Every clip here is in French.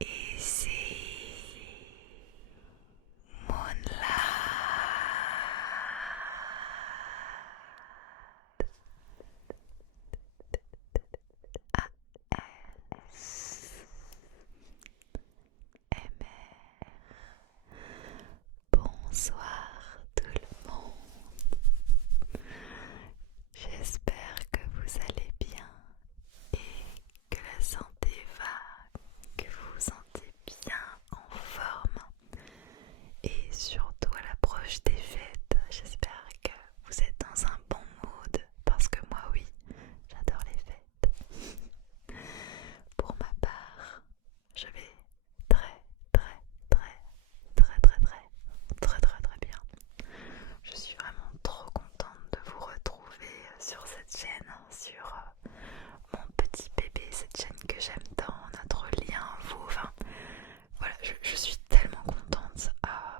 Et c'est Moonlight ASMR. Bonsoir tout le monde. J'espère que vous allez bien et que la santé va, que vous vous sentez bien en forme. Et surtout à l'approche des fêtes, j'espère que vous êtes dans un bon mood parce que moi oui, j'adore les fêtes. Pour ma part, je vais très très très très très très très très très bien. Je suis vraiment trop contente de vous retrouver sur cette chaîne, sur mon petit bébé, cette chaîne que j'aime tant, notre lien, vous, enfin voilà, je suis tellement contente.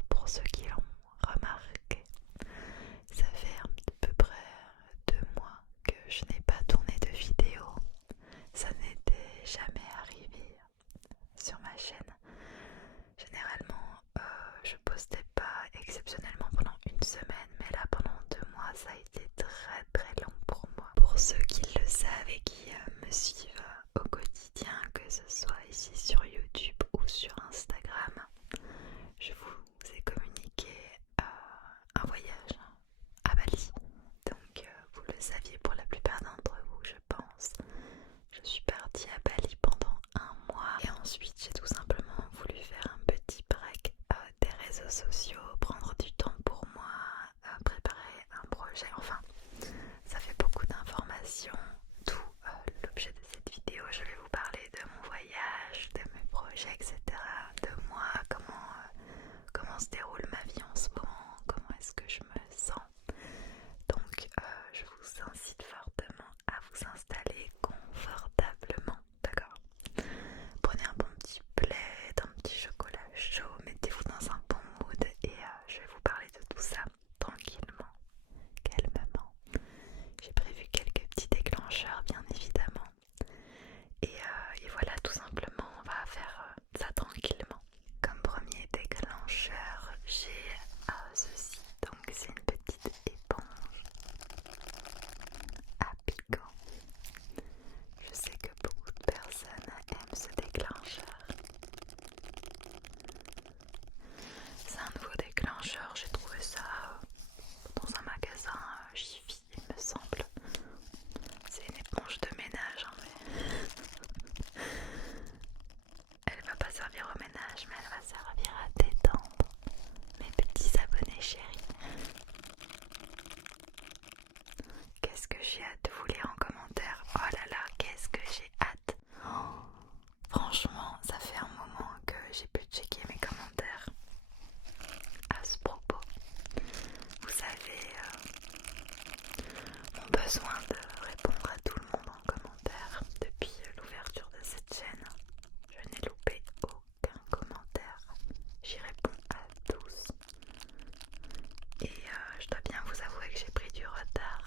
Pour ceux qui l'ont remarqué, ça fait à peu près 2 mois que je n'ai pas tourné de vidéo. Ça n'était jamais arrivé sur ma chaîne. Généralement, je postais pas exceptionnellement pendant une semaine, mais là pendant 2 mois, ça a été très très long pour moi. Pour ceux qui le savent et qui me suivent au quotidien, que ce soit ici sur YouTube ou sur Instagram, je vous ai communiqué un voyage à Bali. Donc vous le saviez pour la plupart d'entre vous, je pense. Je suis partie à Bali pendant un mois et ensuite j'ai tout simplement voulu faire un petit break des réseaux sociaux, prendre du temps pour moi, préparer un projet. Enfin, ça fait beaucoup d'informations. Tout l'objet de cette vidéo, je vais vous parler de mon voyage, de mes projets, etc. De moi, comment se déroule ma vie en ce moment, comment est-ce que je me sens. Donc je vous incite fortement à vous installer confortablement, d'accord? Prenez un bon petit plaid, un petit chocolat chaud, mettez-vous dans un bon mood et je vais vous parler de tout ça tranquillement, calmement. J'ai prévu quelques petits déclencheurs bien évidemment. Et voilà, tout simplement, on va faire ça tranquillement. Comme premier déclencheur, j'ai ceci. Donc c'est une petite éponge à piquant. Je sais que beaucoup de personnes aiment ce déclencheur. C'est un nouveau déclencheur, j'ai trouvé ça dans un magasin Jiffy, il me semble. C'est une éponge de ménage, hein, mais elle va pas servir au ménage, mais elle va servir à détendre mes petits abonnés chéris. Qu'est-ce que j'ai hâte de vous lire en commentaire. Oh là là, qu'est-ce que j'ai hâte. Oh, franchement, ça fait un moment que j'ai pu checker mes commentaires à ce propos. Vous savez, mon besoin de répondre à tout le monde en commentaire depuis l'ouverture de cette chaîne. Je n'ai loupé aucun commentaire. J'y réponds à tous. Et je dois bien vous avouer que j'ai pris du retard.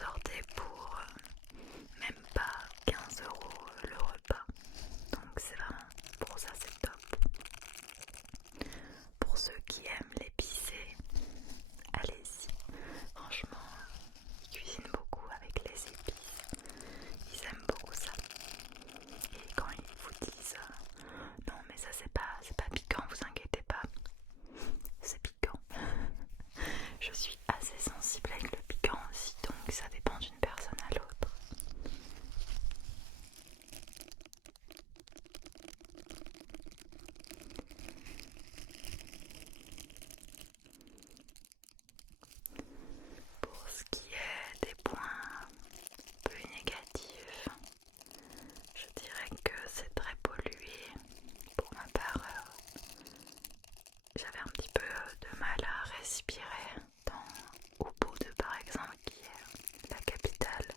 sortez pour même pas 15 € le repas. Donc c'est vraiment, pour ça c'est top. Pour ceux qui aiment l'épicé, allez-y. Franchement, ils cuisinent beaucoup avec les épices. Ils aiment beaucoup ça. Et quand ils vous disent non mais ça c'est pas piquant, vous inquiétez pas, c'est piquant. Je suis assez sensible avec le piquant aussi, donc ça dépend d'une personne à l'autre. Pour ce qui est des points plus négatifs, je dirais que c'est très pollué. Pour ma part, j'avais un petit peu de mal à respirer dans Ubud par exemple, qui est la capitale.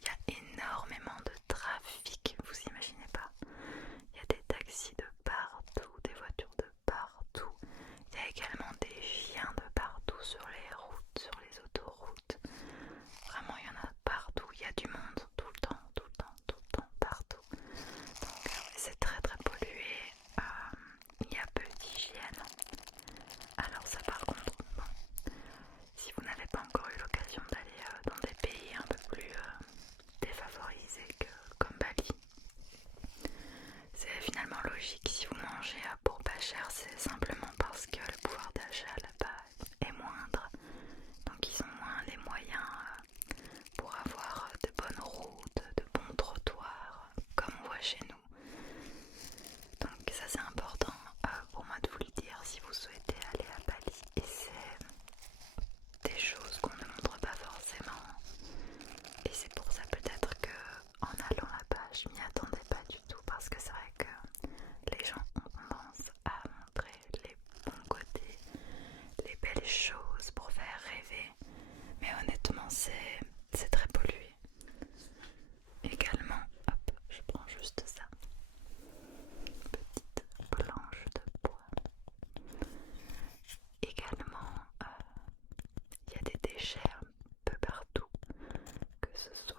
Il y a énormément de trafic, vous imaginez pas. Il y a des taxis de partout, des voitures de partout. Il y a également des chiens de partout sur les routes, sur les autoroutes. Vraiment, il y en a partout. Il y a du monde tout le temps, tout le temps, tout le temps, partout. Donc c'est très très pollué. Il y a peu d'hygiène. Alors ça par contre, bon, si vous n'avez pas encore eu l'occasion d'aller dans des pays un peu plus défavorisés comme Bali, c'est finalement logique. Si vous mangez pour pas cher, c'est simplement parce que le pouvoir d'achat là-bas est moindre. Donc ils ont moins les moyens pour avoir de bonnes routes, de bons trottoirs, comme on voit chez nous. Donc ça c'est important pour moi de vous le dire si vous souhaitez aller à Bali. Et c'est des choses qu'on ne montre pas forcément. Et c'est pour ça peut-être que en allant là-bas, je m'y attendais pas du tout, parce que c'est vrai que les gens ont tendance à montrer les bons côtés, les belles choses pour faire rêver. Mais honnêtement, c'est très pollué. Également, hop, je prends juste ça. Petite planche de bois. Également, il y a des déchets un peu partout, que ce soit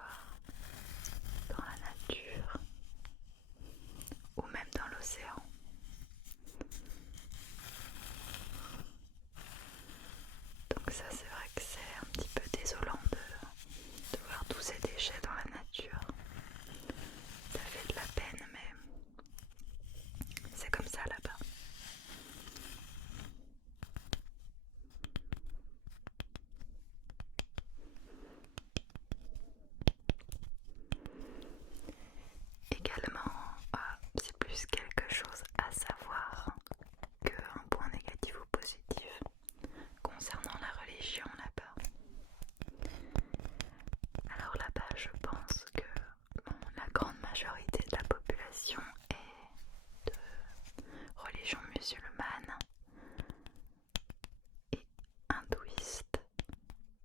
dans la nature ou même dans l'océan. Donc ça c'est vrai que c'est un petit peu désolant de voir tous ces déchets dans la nature. Ça fait de la peine, mais c'est comme ça là-bas. Également, c'est plus quelque chose à savoir qu'un point négatif ou positif concernant la religion là-bas. Alors là-bas, je pense que la grande majorité de la population est de religion musulmane et hindouiste.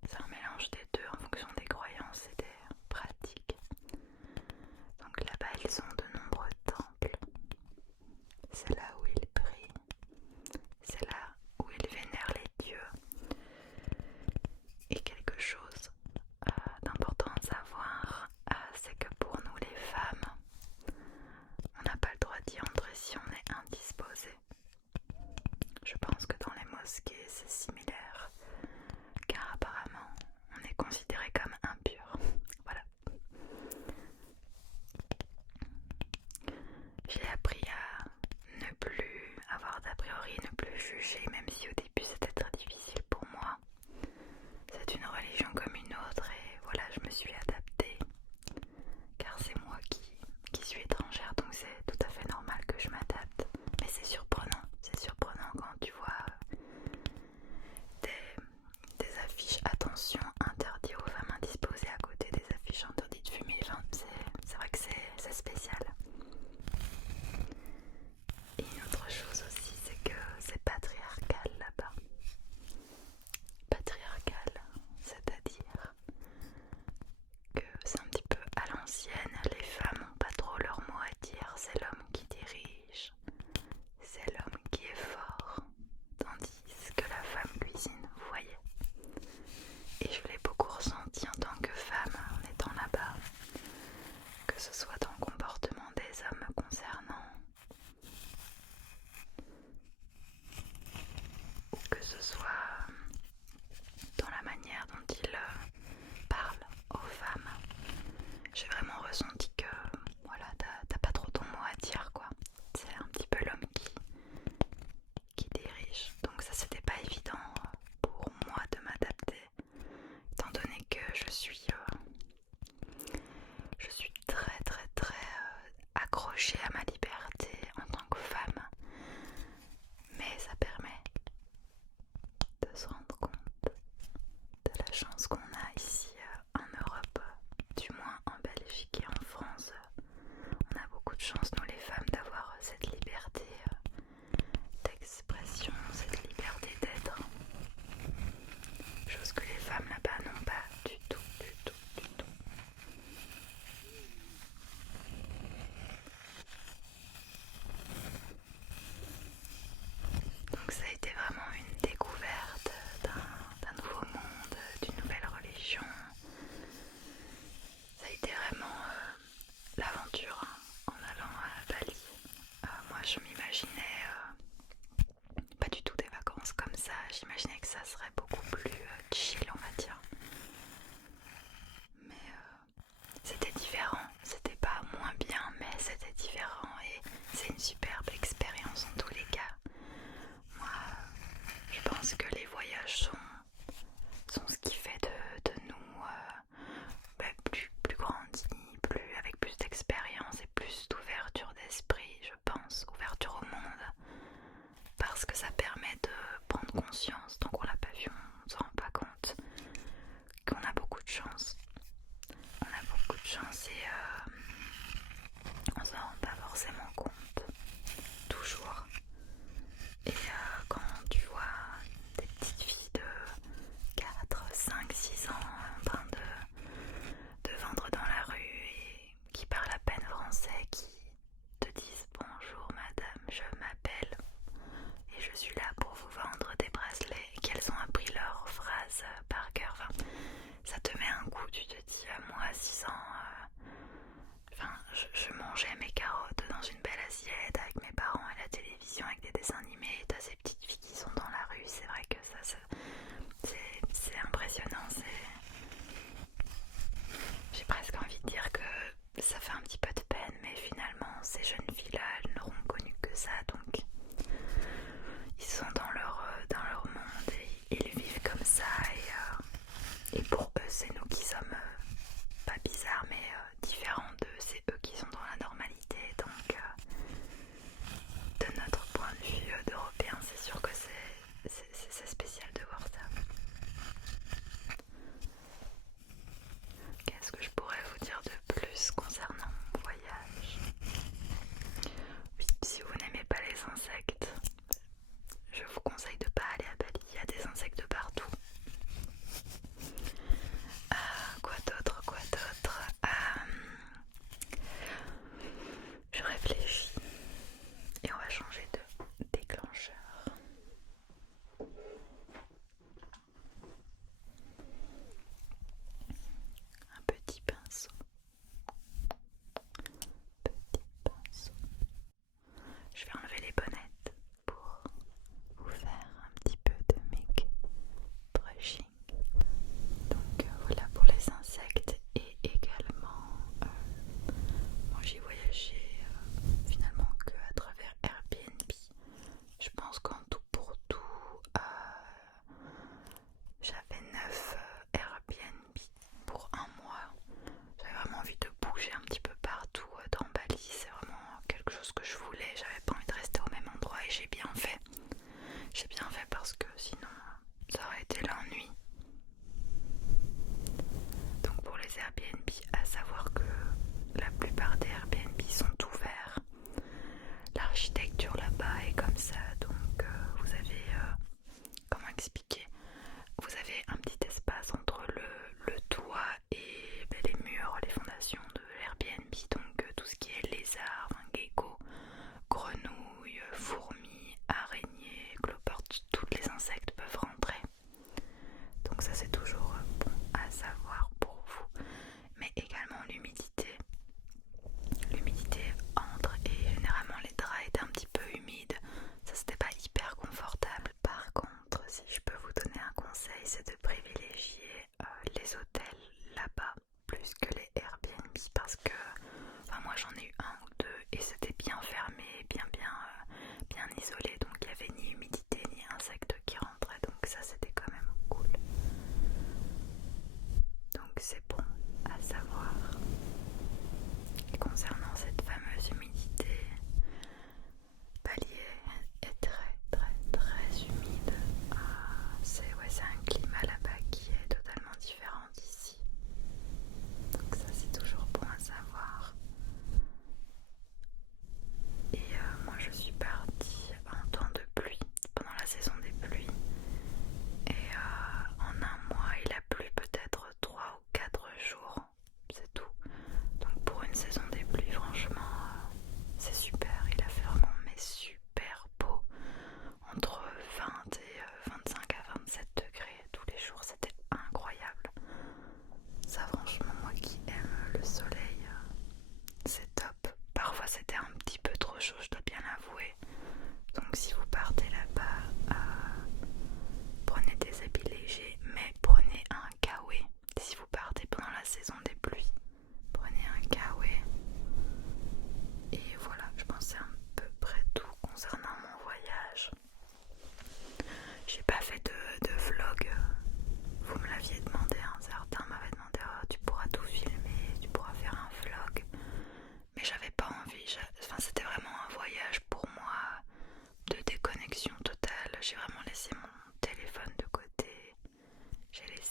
C'est un mélange des deux en fonction des croyances et des pratiques. Donc là-bas, ils ont de nombreux temples. C'est là où ils prient. C'est là où ils vénèrent les dieux. Et quelque chose d'important à savoir, c'est que pour nous les femmes, on n'a pas le droit d'y entrer si on est indisposé. Je pense que dans les mosquées c'est similaire, car apparemment on est considéré comme impur. Voilà. J'ai appris à ne plus avoir d'a priori, ne plus juger, même si au début c'était très difficile pour moi. C'est une religion comme une autre et voilà, je me suis adaptée, car c'est moi qui suis étrangère, donc c'est tout à fait normal que je m'adapte. Mais c'est surprenant quand tu vois des affiches attention interdit aux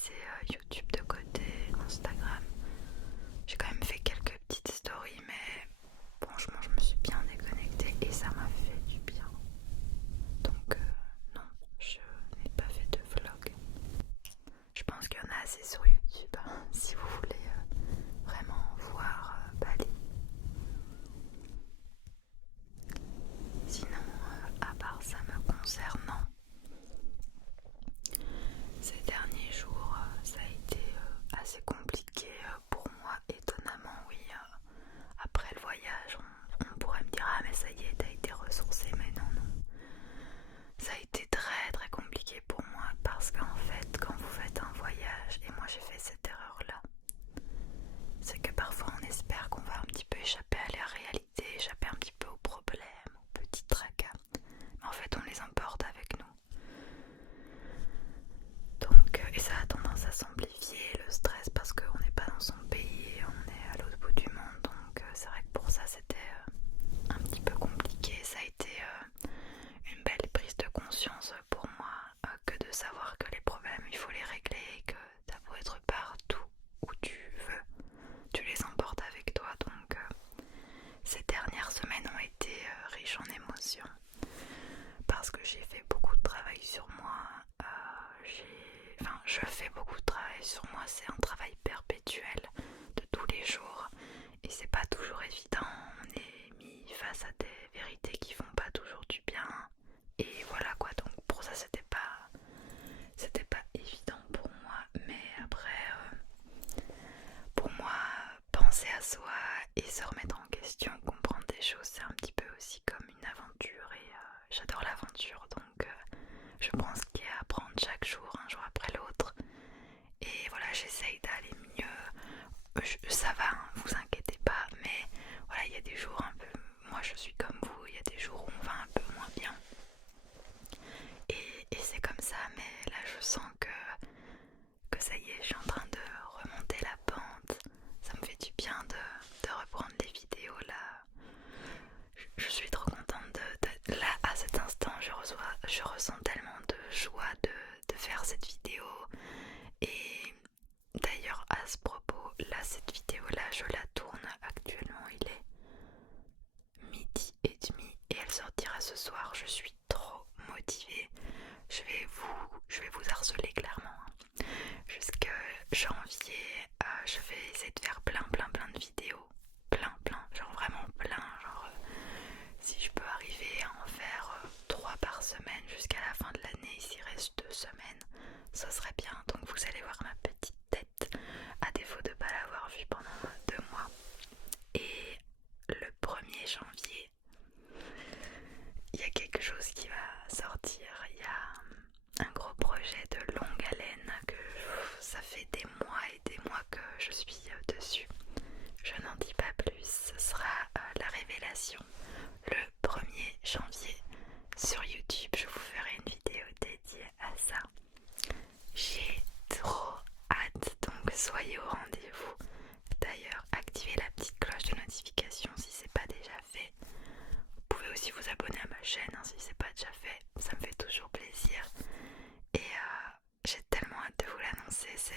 laissé YouTube de côté, Instagram. J'ai quand même fait quelques petites stories, mais franchement je me suis bien déconnectée et ça m'a fait du bien. Donc non, je n'ai pas fait de vlog. Je pense qu'il y en a assez sur YouTube hein, si vous voulez vraiment voir Bali. Sinon, à part ça me concernant, ces derniers jours, ça a été assez compliqué pour moi, étonnamment, oui. Après le voyage, on pourrait me dire ah mais ça y est, t'as été ressourcée, mais non, non. Ça a été très très compliqué pour moi parce qu'en fait, quand vous faites un voyage, et moi j'ai fait cette erreur-là, c'est que parfois on espère qu'on va un petit peu échapper à la réalité, échapper un petit peu aux problèmes, aux petits tracas. Mais en fait, on les emporte avec nous. Donc, et ça a tendance à s'amplifier le stress parce qu'on n'est pas dans son pays, on est à l'autre bout du monde. Donc, c'est vrai que pour ça, c'était un petit peu compliqué. Ça a été une belle prise de conscience pour moi que de savoir que les problèmes, il faut les régler et que ça peut être partout où tu veux. Tu les emportes avec toi. Donc, ces dernières semaines ont été riches en émotions parce que j'ai fait beaucoup de travail sur moi. Je fais beaucoup de travail sur moi, c'est un travail perpétuel de tous les jours et c'est pas toujours évident, on est mis face à des vérités qui font pas toujours du bien et voilà quoi, donc pour ça c'était pas évident pour moi, mais après pour moi penser à soi et se remettre en question, comprendre des choses, c'est un petit peu aussi comme une aventure et j'adore l'aventure, donc je pense qu'il y a à apprendre chaque jour, un jour après l'autre. Et voilà, j'essaye d'aller mieux. Ça va, hein, vous inquiétez pas, mais voilà, il y a des jours un peu. Moi, je suis comme vous, il y a des jours où on va un peu moins bien. Et c'est comme ça, mais là, je sens que ça y est, je suis en train de remonter la pente. Ça me fait du bien de reprendre les vidéos là. Je suis trop contente là à cet instant je ressens tellement de joie de faire cette vidéo et d'ailleurs à ce propos là cette vidéo là je la tourne actuellement, il est 12h30 et elle sortira ce soir. Je suis trop motivée, je vais vous harceler clairement hein. Jusque janvier je vais essayer de faire plein de vidéos, genre vraiment plein, genre si je peux arriver à en faire 3 par semaine jusqu'à la fin de l'année, s'il reste 2 semaines, ça serait bien. Donc vous allez voir ma petite tête, à défaut de ne pas l'avoir vue pendant 2 mois. Et le 1er janvier, il y a quelque chose qui va sortir. Il y a un gros projet de longue haleine que ça fait des mois et des mois que je suis dessus. Je n'en dis pas plus, ce sera la révélation le 1er janvier sur YouTube. Je vous ferai une vidéo dédiée à ça. J'ai trop hâte, donc soyez au rendez-vous. D'ailleurs, activez la petite cloche de notification si c'est pas déjà fait. Vous pouvez aussi vous abonner à ma chaîne hein, si c'est pas déjà fait, ça me fait toujours plaisir. Et j'ai tellement hâte de vous l'annoncer,